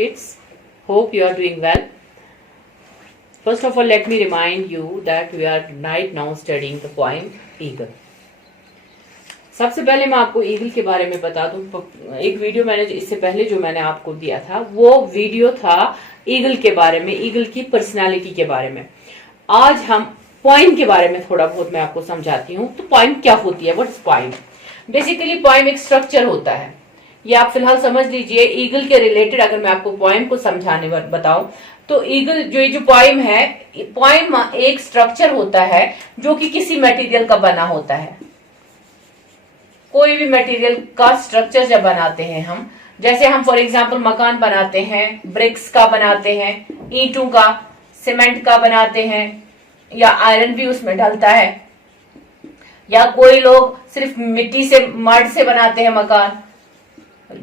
kids. Hope you are doing well. First of all, let me remind you that we are right now studying the poem Eagle. सबसे पहले मैं आपको eagle के बारे में बता दूं। एक वीडियो मैंने इससे पहले जो मैंने आपको दिया था वो वीडियो था ईगल के बारे में, ईगल की पर्सनालिटी के बारे में। आज हम पोइम के बारे में थोड़ा बहुत मैं आपको समझाती हूँ। तो पोइम क्या होती है, what is poem? Basically poem एक स्ट्रक्चर होता है। ये आप फिलहाल समझ लीजिए। ईगल के रिलेटेड अगर मैं आपको पोइम को समझाने बताऊं तो ईगल जो पोइम है, पोइम एक स्ट्रक्चर होता है जो कि किसी मटेरियल का बना होता है। कोई भी मटेरियल का स्ट्रक्चर जब बनाते हैं हम, जैसे हम फॉर एग्जांपल मकान बनाते हैं, ब्रिक्स का बनाते हैं, ईंटों का, सीमेंट का बनाते हैं, या आयरन भी उसमें डलता है, या कोई लोग सिर्फ मिट्टी से, मड से बनाते हैं मकान,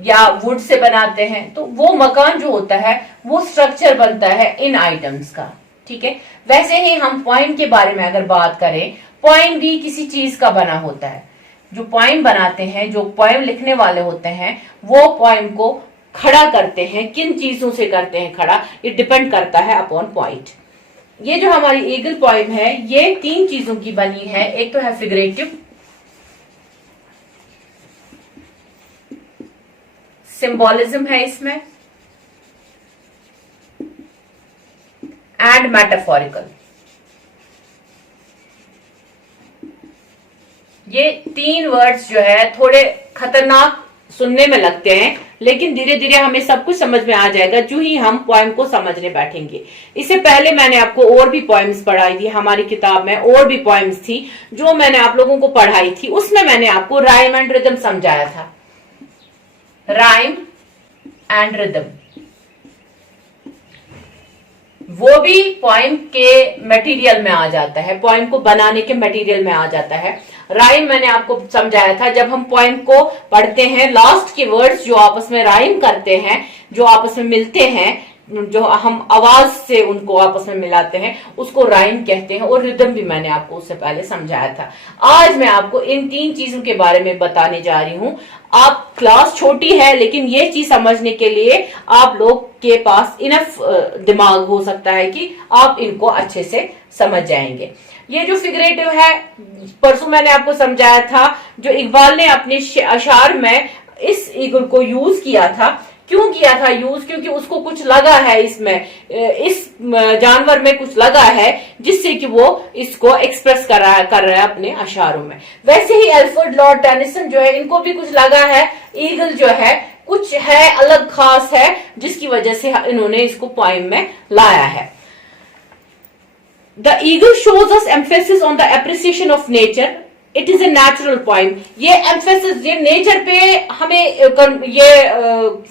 या वुड से बनाते हैं। तो वो मकान जो होता है वो स्ट्रक्चर बनता है इन आइटम्स का। ठीक है, वैसे ही हम पोइम के बारे में अगर बात करें, पोइम भी किसी चीज का बना होता है। जो पोइम बनाते हैं, जो पोइम लिखने वाले होते हैं, वो पोइम को खड़ा करते हैं। किन चीजों से करते हैं खड़ा, ये डिपेंड करता है अपॉन पॉइंट। ये जो हमारी ईगल पोइम है ये 3 चीजों की बनी है। एक तो है फिगरेटिव, सिंबोलिज्म है इसमें, एंड मेटाफोरिकल। ये 3 वर्ड्स जो है थोड़े खतरनाक सुनने में लगते हैं, लेकिन धीरे धीरे हमें सब कुछ समझ में आ जाएगा जो ही हम पोएम को समझने बैठेंगे। इससे पहले मैंने आपको और भी पोएम्स पढ़ाई थी। हमारी किताब में और भी पोएम्स थी जो मैंने आप लोगों को पढ़ाई थी। उसमें मैंने आपको राइम एंड रिदम समझाया था। राइम एंड रिदम वो भी पोएम के मटेरियल में आ जाता है, पोएम को बनाने के मटेरियल में आ जाता है। राइम मैंने आपको समझाया था, जब हम पोएम को पढ़ते हैं, लास्ट के वर्ड्स जो आपस में राइम करते हैं, जो आपस में मिलते हैं, जो हम आवाज से उनको आपस में मिलाते हैं, उसको राइम कहते हैं। और रिदम भी मैंने आपको उससे पहले समझाया था। आज मैं आपको इन 3 चीजों के बारे में बताने जा रही हूं। आप क्लास छोटी है, लेकिन ये चीज समझने के लिए आप लोग के पास इनफ दिमाग हो सकता है कि आप इनको अच्छे से समझ जाएंगे। ये जो फिगरेटिव है, परसों मैंने आपको समझाया था, जो इकबाल ने अपने अशार में इस ईगल को यूज किया था। क्यों किया था यूज? क्योंकि उसको कुछ लगा है इसमें, इस जानवर में कुछ लगा है जिससे कि वो इसको एक्सप्रेस कर रहा है अपने अशारों में। वैसे ही अल्फ्रेड लॉर्ड टेनिसन जो है, इनको भी कुछ लगा है, ईगल जो है कुछ है, अलग खास है, जिसकी वजह से इन्होंने इसको पोएम में लाया है। The eagle shows us emphasis on the appreciation of nature. It is a natural poem. ये emphasis, ये नेचर पे हमें ये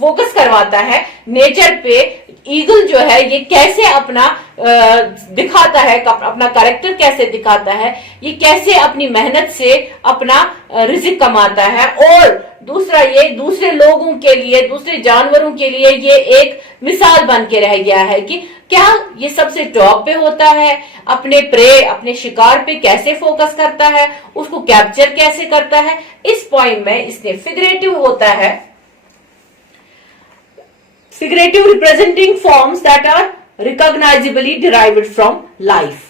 फोकस करवाता है। नेचर पे ईगल जो है ये कैसे अपना दिखाता है, अपना कैरेक्टर कैसे दिखाता है, ये कैसे अपनी मेहनत से अपना रिज़्क कमाता है। और दूसरा, ये दूसरे लोगों के लिए, दूसरे जानवरों के लिए ये एक मिसाल बन के रह गया है कि क्या ये सबसे टॉप पे होता है, अपने प्रे, अपने शिकार पे कैसे फोकस करता है, उसको कैप्चर कैसे करता है। इस पोएम में इसने फिगरेटिव होता है, figurative representing forms that are recognisably derived from life.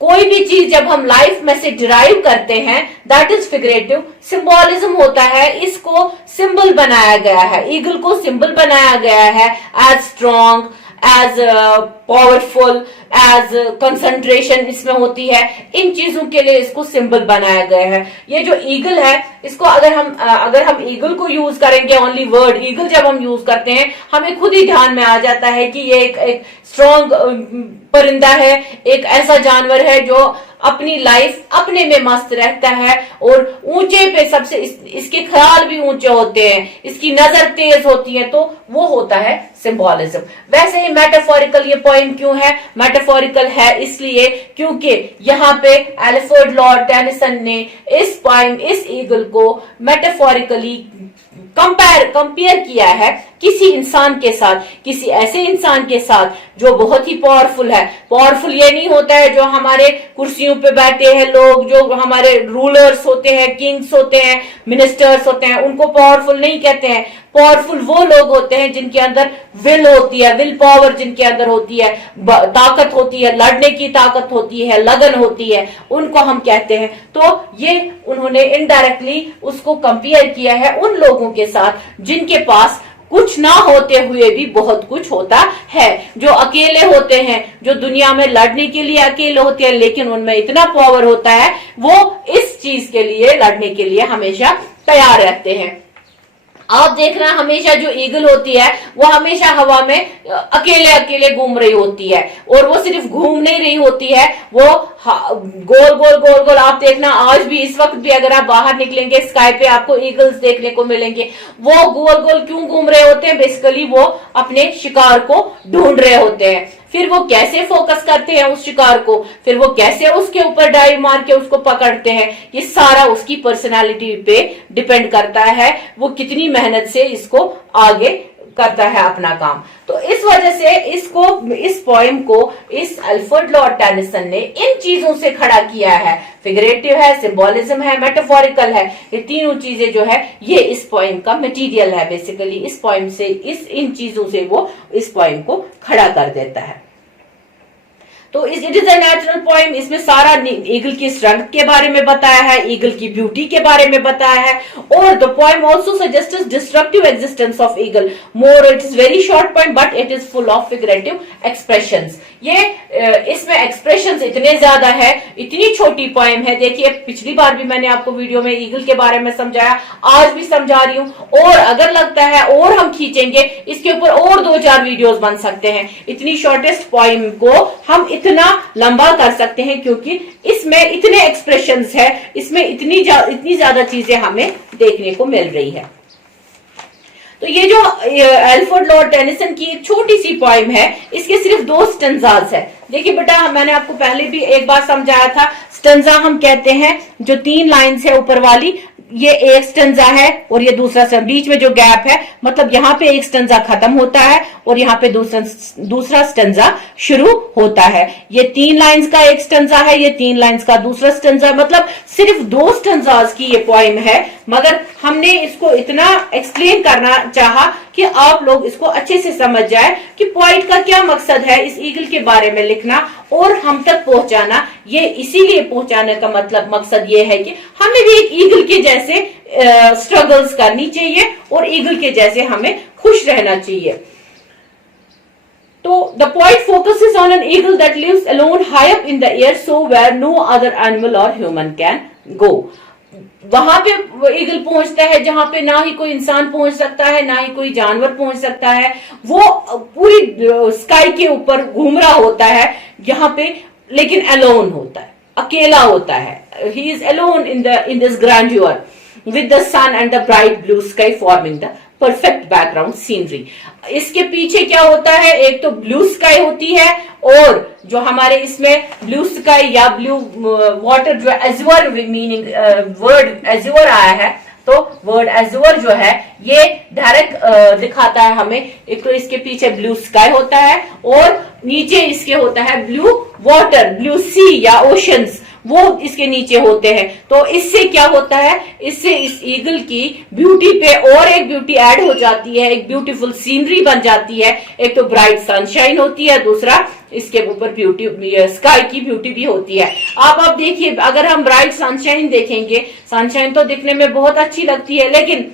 कोई भी चीज जब हम लाइफ में से डिराइव करते हैं, दैट इज फिगरेटिव। सिंबोलिज्म होता है, इसको सिंबल बनाया गया है, ईगल को सिंबल बनाया गया है, as strong, as powerful, as concentration इसमें होती है। इन चीजों के लिए इसको सिंबल बनाया गया है। ये जो ईगल है, इसको अगर हम ईगल को यूज करेंगे, ओनली वर्ड ईगल जब हम यूज करते हैं, हमें खुद ही ध्यान में आ जाता है कि ये एक स्ट्रॉन्ग परिंदा है, एक ऐसा जानवर है जो अपनी लाइफ अपने में मस्त रहता है और ऊंचे पे सबसे इसके ख्याल भी ऊंचे होते हैं, इसकी नजर तेज होती है, तो वो होता है सिंबोलिज्म। वैसे ही मेटाफोरिकल ये पोएम क्यों है? मेटाफोरिकल है इसलिए क्योंकि यहाँ पे अल्फ्रेड लॉर्ड टेनिसन ने इस पोएम, इस ईगल को मेटाफोरिकली कंपेयर किया है किसी इंसान के साथ, किसी ऐसे इंसान के साथ जो बहुत ही पावरफुल है। पावरफुल ये नहीं होता है जो हमारे कुर्सियों पे बैठे हैं लोग, जो हमारे रूलर्स होते हैं, किंग्स होते हैं, मिनिस्टर्स होते हैं, उनको पावरफुल नहीं कहते हैं। पावरफुल वो लोग होते हैं जिनके अंदर विल होती है, विल पावर जिनके अंदर होती है, ताकत होती है, लड़ने की ताकत होती है, लगन होती है, उनको हम कहते हैं। तो ये उन्होंने इनडायरेक्टली उसको कंपेयर किया है उन लोगों के साथ जिनके पास कुछ ना होते हुए भी बहुत कुछ होता है, जो अकेले होते हैं, जो दुनिया में लड़ने के लिए अकेले होते हैं, लेकिन उनमें इतना पावर होता है वो इस चीज के लिए लड़ने के लिए हमेशा तैयार रहते हैं। आप देखना हमेशा जो ईगल होती है वो हमेशा हवा में अकेले अकेले घूम रही होती है, और वो सिर्फ घूम नहीं रही होती है, वो गोल गोल गोल गोल। आप देखना आज भी, इस वक्त भी अगर आप बाहर निकलेंगे स्काई पे आपको ईगल्स देखने को मिलेंगे। वो गोल गोल क्यों घूम रहे होते हैं? बेसिकली वो अपने शिकार को ढूंढ रहे होते हैं। फिर वो कैसे फोकस करते हैं उस शिकार को, फिर वो कैसे उसके ऊपर डाइव मार के उसको पकड़ते हैं, ये सारा उसकी पर्सनालिटी पे डिपेंड करता है, वो कितनी मेहनत से इसको आगे करता है अपना काम। तो इस वजह से इस पोएम को इस अल्फ्रेड लॉर्ड टेनिसन ने इन चीजों से खड़ा किया है। फिगरेटिव है, सिंबोलिज्म है, मेटाफोरिकल है, ये तीनों चीजें जो है ये इस पोएम का मटेरियल है। बेसिकली इस पोएम से इन चीजों से वो इस पोएम को खड़ा कर देता है। तो it is a natural poem. इसमें सारा ईगल की स्ट्रेंथ के बारे में बताया है, ईगल की ब्यूटी के बारे में बताया है, और the poem also suggests destructive existence of eagle more. It is very short poem but it is full of figurative expressions. ये इसमें एक्सप्रेशंस इतने ज्यादा है, इतनी छोटी पोएम है। देखिए पिछली बार भी मैंने आपको वीडियो में ईगल के बारे में समझाया, आज भी समझा रही हूं, और अगर लगता है और हम खींचेंगे इसके ऊपर और 2-4 वीडियोस बन सकते हैं। इतनी शॉर्टेस्ट पोएम को हम इतना लंबा कर सकते हैं क्योंकि इसमें इतने एक्सप्रेशंस है, इसमें इतनी ज्यादा चीजें हमें देखने को मिल रही है। तो ये जो अल्फ्रेड लॉर्ड टेनिसन की एक छोटी सी पोएम है, इसके सिर्फ 2 स्टेंजास है। देखिए बेटा, मैंने आपको पहले भी एक बार समझाया था, स्टेंजा हम कहते हैं जो 3 लाइन्स है ऊपर वाली, ये एक स्टेंजा है और ये दूसरा स्टेंजा, बीच में जो गैप है मतलब यहाँ पे एक स्टेंजा खत्म होता है और यहाँ पे दूसरा स्टेंजा शुरू होता है। ये 3 लाइन्स का एक स्टेंजा है, ये 3 लाइन्स का दूसरा स्टेंजा, मतलब सिर्फ 2 स्टेंजास की ये पोएम है, मगर हमने इसको इतना एक्सप्लेन करना चाहा कि आप लोग इसको अच्छे से समझ जाए कि पोइट का क्या मकसद है इस ईगल के बारे में लिखना और हम तक पहुंचाना। ये इसीलिए पहुंचाने का मतलब मकसद ये है कि हमें भी एक ईगल के जैसे स्ट्रगल्स करनी चाहिए और ईगल के जैसे हमें खुश रहना चाहिए। तो the poet focuses on an eagle that lives alone high up in the air, so where no other animal और ह्यूमन कैन गो। वहां पे ईगल पहुंचता है जहां पे ना ही कोई इंसान पहुंच सकता है, ना ही कोई जानवर पहुंच सकता है। वो पूरी स्काई के ऊपर घूम रहा होता है यहाँ पे, लेकिन अलोन होता है, अकेला होता है। He is alone in this grandeur with the sun and the bright blue sky forming the perfect background scenery. इसके पीछे क्या होता है? एक तो ब्लू स्काई होती है, और जो हमारे इसमें ब्लू स्काई या ब्लू वाटर जो एज़्योर मीनिंग वर्ड एज़्योर आया है, तो वर्ड एज़्योर जो है ये डायरेक्ट दिखाता है हमें, एक तो इसके पीछे ब्लू स्काई होता है और नीचे इसके होता है ब्लू वाटर, ब्लू सी या ओशंस, वो इसके नीचे होते हैं। तो इससे क्या होता है? इससे इस ईगल की ब्यूटी पे और एक ब्यूटी ऐड हो जाती है, एक ब्यूटीफुल सीनरी बन जाती है। एक तो ब्राइट सनशाइन होती है, दूसरा इसके ऊपर ब्यूटी स्काई की ब्यूटी भी होती है। आप देखिए, अगर हम ब्राइट सनशाइन देखेंगे, सनशाइन तो दिखने में बहुत अच्छी लगती है, लेकिन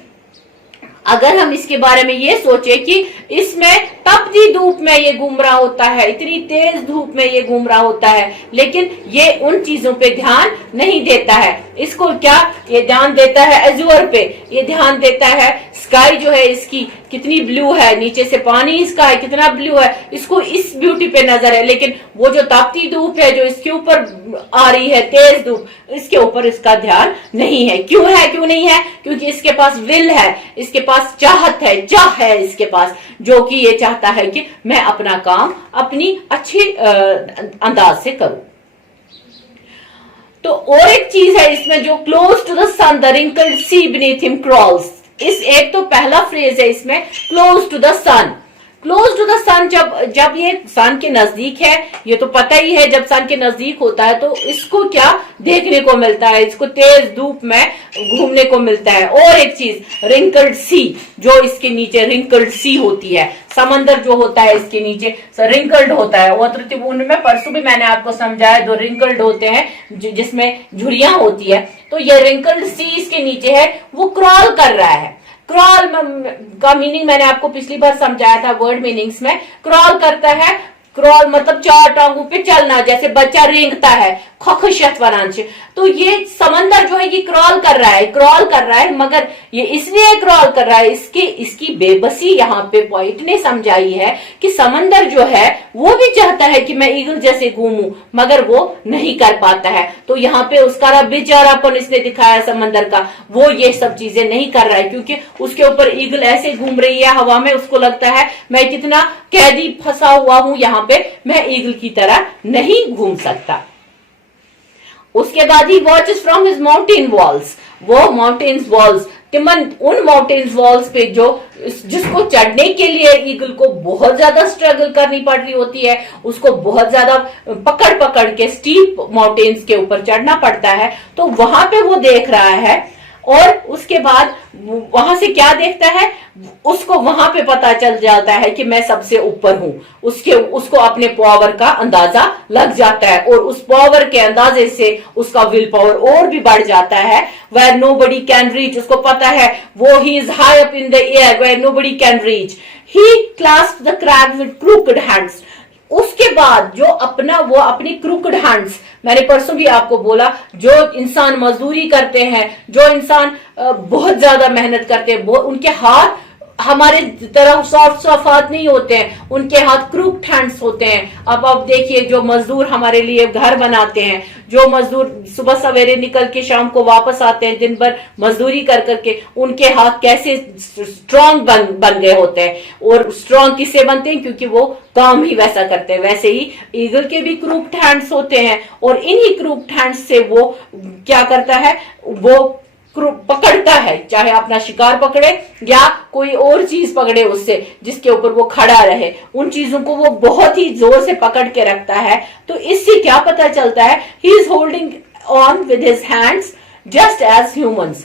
अगर हम इसके बारे में ये सोचे कि इसमें तपती धूप में ये घूम रहा होता है, इतनी तेज धूप में ये घूम रहा होता है, लेकिन ये उन चीजों पे ध्यान नहीं देता है। इसको क्या ये ध्यान देता है? एज़्योर पे ये ध्यान देता है। स्काई जो है इसकी कितनी ब्लू है, नीचे से पानी इसका है कितना ब्लू है, इसको इस ब्यूटी पे नजर है, लेकिन वो जो तापती धूप है जो इसके ऊपर आ रही है, तेज धूप, इसके ऊपर इसका ध्यान नहीं है। क्यों है? क्यों नहीं है? क्योंकि इसके पास विल है, इसके पास चाहत है, चाह है इसके पास, जो कि ये चाहता है कि मैं अपना काम अपनी अच्छी अंदाज से करूं। तो और एक चीज है इसमें, जो close to the sun the wrinkled sea beneath him crawls, इस एक तो पहला फ्रेज है इसमें, close to the sun. Close to the sun, जब ये सन के नजदीक है, ये तो पता ही है जब सन के नजदीक होता है तो इसको क्या देखने को मिलता है, इसको तेज धूप में घूमने को मिलता है। और एक चीज, रिंकल्ड सी, जो इसके नीचे रिंकल्ड सी होती है, समंदर जो होता है इसके नीचे रिंकल्ड होता है। वो त्रिभुवन में परसों भी मैंने आपको समझाया, जो रिंकल्ड होते हैं जिसमें झुर्रियां होती है, तो ये रिंकल्ड सी इसके नीचे है, वो क्रॉल कर रहा है। क्रॉल का मीनिंग मैंने आपको पिछली बार समझाया था वर्ड मीनिंग्स में। क्रॉल करता है, क्रॉल मतलब चार टांगों पे चलना, जैसे बच्चा रेंगता है, खखशत वरांश। तो ये समंदर जो है ये क्रॉल कर रहा है, मगर ये इसलिए क्रॉल कर रहा है, इसकी बेबसी यहाँ पे पॉइंट ने समझाई है कि समंदर जो है वो भी चाहता है कि मैं ईगल जैसे घूमूं, मगर वो नहीं कर पाता है। तो यहाँ पे उसका बेचारापन इसने दिखाया समंदर का, वो ये सब चीजें नहीं कर रहा है क्योंकि उसके ऊपर ईगल ऐसे घूम रही है हवा में, उसको लगता है मैं कितना कैदी फंसा हुआ हूं यहाँ पे, मैं ईगल की तरह नहीं घूम सकता। उसके बाद he watches from his mountain walls, वो माउंटेन्स वॉल्स, तिमन उन माउंटेन्स वॉल्स पे जिसको चढ़ने के लिए ईगल को बहुत ज्यादा स्ट्रगल करनी पड़ रही होती है, उसको बहुत ज्यादा पकड़ पकड़ के स्टीप माउंटेन्स के ऊपर चढ़ना पड़ता है। तो वहां पे वो देख रहा है, और उसके बाद वहां से क्या देखता है, उसको वहां पे पता चल जाता है कि मैं सबसे ऊपर हूं। उसको अपने पावर का अंदाजा लग जाता है, और उस पावर के अंदाजे से उसका विल पावर और भी बढ़ जाता है। वेयर नोबडी कैन रीच, उसको पता है वो he is high up in the air where nobody can reach. He clasped the crag with crooked hands. उसके बाद वो अपनी क्रूकेड हैंड्स, मैंने परसों भी आपको बोला, जो इंसान मजदूरी करते हैं, जो इंसान बहुत ज्यादा मेहनत करते हैं, उनके हाथ हमारे तरह सॉफ्ट हाथ नहीं होते हैं, उनके हाथ क्रूक्ड हैंड्स होते हैं। अब आप देखिए, जो मजदूर हमारे लिए घर बनाते हैं, जो मजदूर सुबह सवेरे निकल के शाम को वापस आते हैं दिन भर मजदूरी कर करके, उनके हाथ कैसे स्ट्रांग बन गए होते हैं। और स्ट्रांग किससे बनते हैं, क्योंकि वो काम ही वैसा करते हैं। वैसे ही ईगल के भी क्रूक्ड हैंड्स होते हैं, और इन्हीं क्रूक्ड हैंड्स से वो क्या करता है, वो पकड़ता है, चाहे अपना शिकार पकड़े या कोई और चीज पकड़े उससे जिसके ऊपर वो खड़ा रहे, उन चीजों को वो बहुत ही जोर से पकड़ के रखता है। तो इससे क्या पता चलता है, he is holding on with his hands just as humans.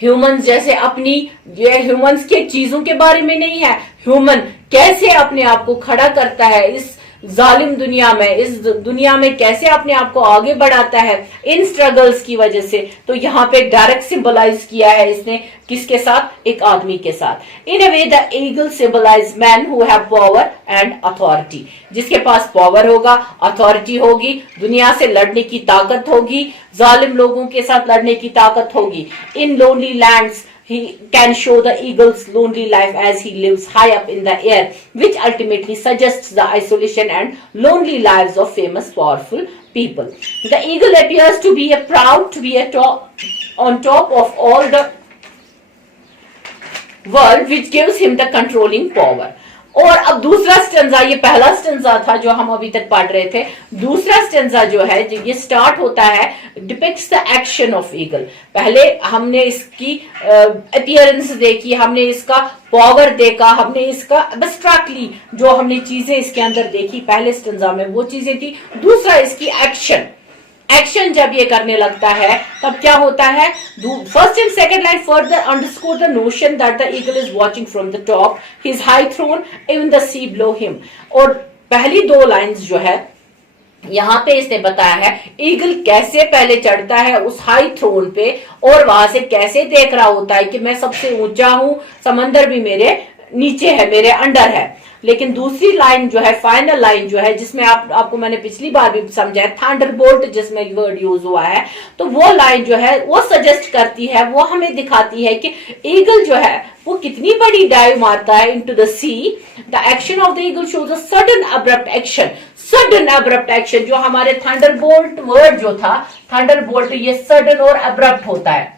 Humans जैसे अपनी, ये ह्यूमंस के चीजों के बारे में नहीं है, ह्यूमन कैसे अपने आप को खड़ा करता है इस जालिम दुनिया में, इस दुनिया में कैसे अपने आप को आगे बढ़ाता है इन स्ट्रगल्स की वजह से। तो यहाँ पे डायरेक्ट सिंबलाइज किया है इसने, किसके साथ, एक आदमी के साथ। In a way the eagle symbolize man who have power and authority, जिसके पास पावर होगा, अथॉरिटी होगी, दुनिया से लड़ने की ताकत होगी, जालिम लोगों के साथ लड़ने की ताकत होगी। In lonely lands he can show the eagle's lonely life as he lives high up in the air, which ultimately suggests the isolation and lonely lives of famous powerful people. The eagle appears to be proud to be on top of all the world, which gives him the controlling power. और अब दूसरा stanza, ये पहला stanza था जो हम अभी तक पढ़ रहे थे। दूसरा स्टेंजा जो है, जो ये स्टार्ट होता है, depicts the action of eagle. पहले हमने इसकी अपीयरेंस देखी, हमने इसका पावर देखा, हमने इसका एब्स्ट्रैक्टली जो हमने चीजें इसके अंदर देखी पहले स्टेंजा में, वो चीजें थी। दूसरा इसकी एक्शन जब ये करने लगता है तब क्या होता है, first and second line further underscore the notion that the eagle is watching from the top his high throne even the sea below him. और पहली दो लाइंस जो है यहाँ पे इसने बताया है, ईगल कैसे पहले चढ़ता है उस हाई थ्रोन पे, और वहां से कैसे देख रहा होता है कि मैं सबसे ऊंचा हूं, समंदर भी मेरे नीचे है, मेरे अंडर है। लेकिन दूसरी लाइन जो है, फाइनल लाइन जो है, जिसमें आपको मैंने पिछली बार भी समझाया, थंडरबोल्ट जिसमें वर्ड यूज हुआ है, तो वो लाइन जो है वो सजेस्ट करती है, वो हमें दिखाती है कि ईगल जो है वो कितनी बड़ी डाइव मारता है into the sea. The action of the eagle shows a sudden abrupt action, sudden abrupt action. जो हमारे थंडरबोल्ट वर्ड जो था, थंडरबोल्ट, ये सडन और अब्रप्ट होता है।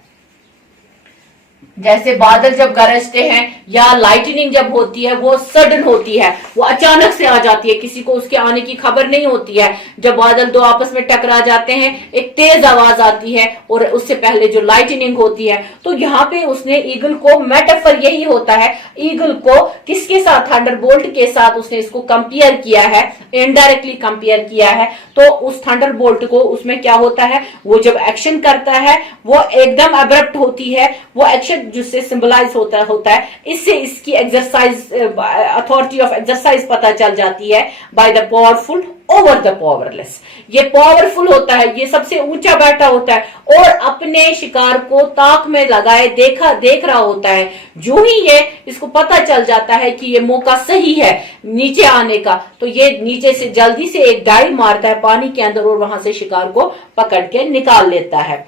जैसे बादल जब गरजते हैं या लाइटनिंग जब होती है वो सडन होती है, वो अचानक से आ जाती है, किसी को उसके आने की खबर नहीं होती है। जब बादल दो आपस में टकरा जाते हैं एक तेज आवाज आती है और उससे पहले जो लाइटनिंग होती है। तो यहाँ पे उसने ईगल को, मेटाफर यही होता है, ईगल को किसके साथ, थंडरबोल्ट के साथ उसने इसको कंपेयर किया है, इनडायरेक्टली कंपेयर किया है। तो उस थंडरबोल्ट को उसमें क्या होता है, वो जब एक्शन करता है वो एकदम अब्रप्ट होती है, वो एक्शन जिससे सिंबलाइज होता है, इससे इसकी एक्सरसाइज, अथॉरिटी ऑफ एक्सरसाइज पता चल जाती है, by the powerful over the powerless. ये पावरफुल होता है, ये सबसे ऊंचा बैठा होता है और अपने शिकार को ताक में लगाए देख रहा होता है। जो ही ये इसको पता चल जाता है कि ये मौका सही है नीचे आने का, तो ये नीचे से जल्दी से एक डाइव मारता है पानी के अंदर और वहां से शिकार को पकड़ के निकाल लेता है।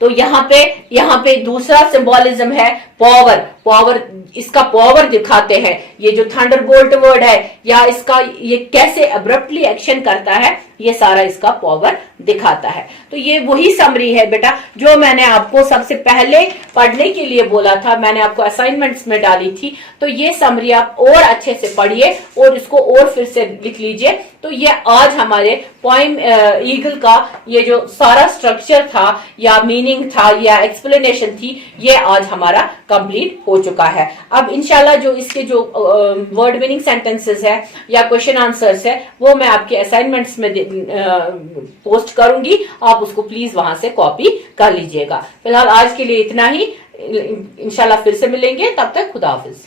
तो यहाँ पे दूसरा सिंबोलिज्म है पावर, इसका पावर दिखाते हैं। ये जो थंडरबोल्ट वर्ड है या इसका ये कैसे अब्रप्टली एक्शन करता है, ये सारा इसका पावर दिखाता है। तो ये वही समरी है बेटा जो मैंने आपको सबसे पहले पढ़ने के लिए बोला था, मैंने आपको असाइनमेंट्स में डाली थी। तो ये समरी आप और अच्छे से पढ़िए और इसको और फिर से लिख लीजिए। तो ये आज हमारे पोएम ईगल का ये जो सारा स्ट्रक्चर था या मीनिंग था या एक्सप्लेनेशन थी, ये आज हमारा कंप्लीट हो चुका है। अब इंशाल्लाह जो इसके जो वर्ड मीनिंग सेंटेंसेस है या क्वेश्चन आंसर्स है वो मैं आपके असाइनमेंट्स में पोस्ट करूंगी, आप उसको प्लीज वहां से कॉपी कर लीजिएगा। फिलहाल आज के लिए इतना ही, इंशाल्लाह फिर से मिलेंगे, तब तक खुदा हाफिज।